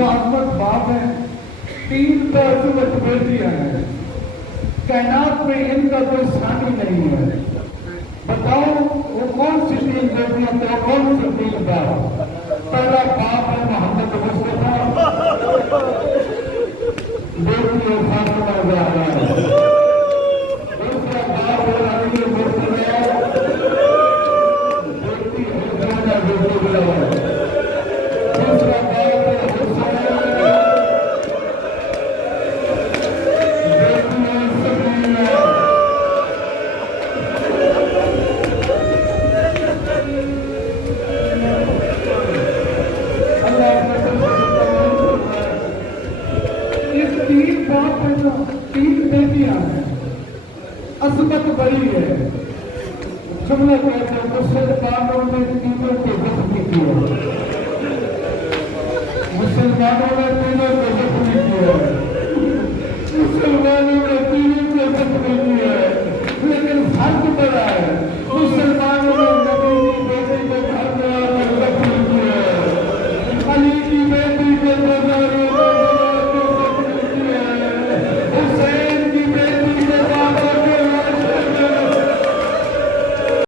बासमत बाप है, 3 तरह बेटियां हैं, कायनात में इनका कोई सानी नहीं है। बताओ वो कौन सी 3 बेटियां तो कौन सी 3 बाप? पहला बाप है मोहम्मद मुस्तफा, बेटी फातिमा ज़हरा है। दूसरा बाप है अली मुर्तज़ा, बेटी हुसैन रज़ियल्लाहु अन्हा। दूसरा बाप है हुसैन, बेटी सकीना। इस 3 बाप है ना, 3 बेटियां हैं, असमत बड़ी है। जुमला कहते हैं मुसलमानों ने तीनों को जख्मी किया, मुसलमानों ने